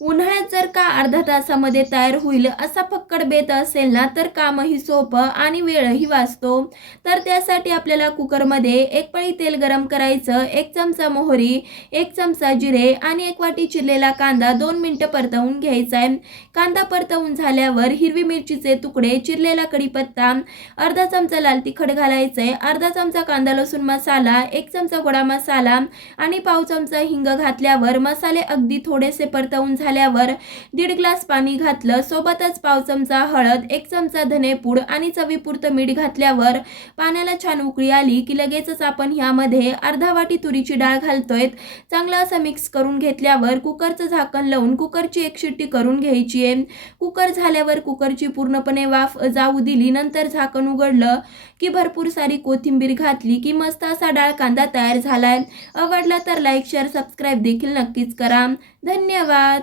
उन्हाळ्यात जर का अर्ध्या तासामध्ये तयार होईल असा फक्कड बेत असेल ना, तर कामही सोपं आणि वेळही वाचतो. तर त्यासाठी आपल्याला कुकरमध्ये एक पळी तेल गरम करायचं, 1 चमचा मोहरी, 1 चमचा जिरे आणि 1 वाटी चिरलेला कांदा 2 मिनिटं परतवून घ्यायचा आहे. कांदा परतवून झाल्यावर हिरवी मिरचीचे तुकडे, चिरलेला कढीपत्ता, अर्धा चमचा लाल तिखट घालायचं आहे, अर्धा चमचा कांदा लसूण मसाला, 1 चमचा गोडा मसाला आणि पाव चमचा हिंग घातल्यावर मसाले अगदी थोडेसे परतवून झाल्यावर 1.5 ग्लास पाणी घातलं. सोबतच पाव चमचा हळद, 1 चमचा धनेपूड आणि चवीपुरतं मीठ घातल्यावर पाण्याला छान उकळी आली की लगेचच आपण ह्यामध्ये अर्धा वाटी तुरीची डाळ घालतोय. चांगलं असं मिक्स करून घेतल्यावर कुकरचं झाकण लावून कुकरची 1 शिट्टी करून घ्यायची आहे. कुकर झाल्यावर कुकरची पूर्णपणे वाफ जाऊ दिली. नंतर झाकण उघडलं की भरपूर सारी कोथिंबीर घातली की मस्त असा डाळ कांदा तयार झालाय. आवडला तर लाईक, शेअर, सबस्क्राईब देखील नक्कीच करा. धन्यवाद.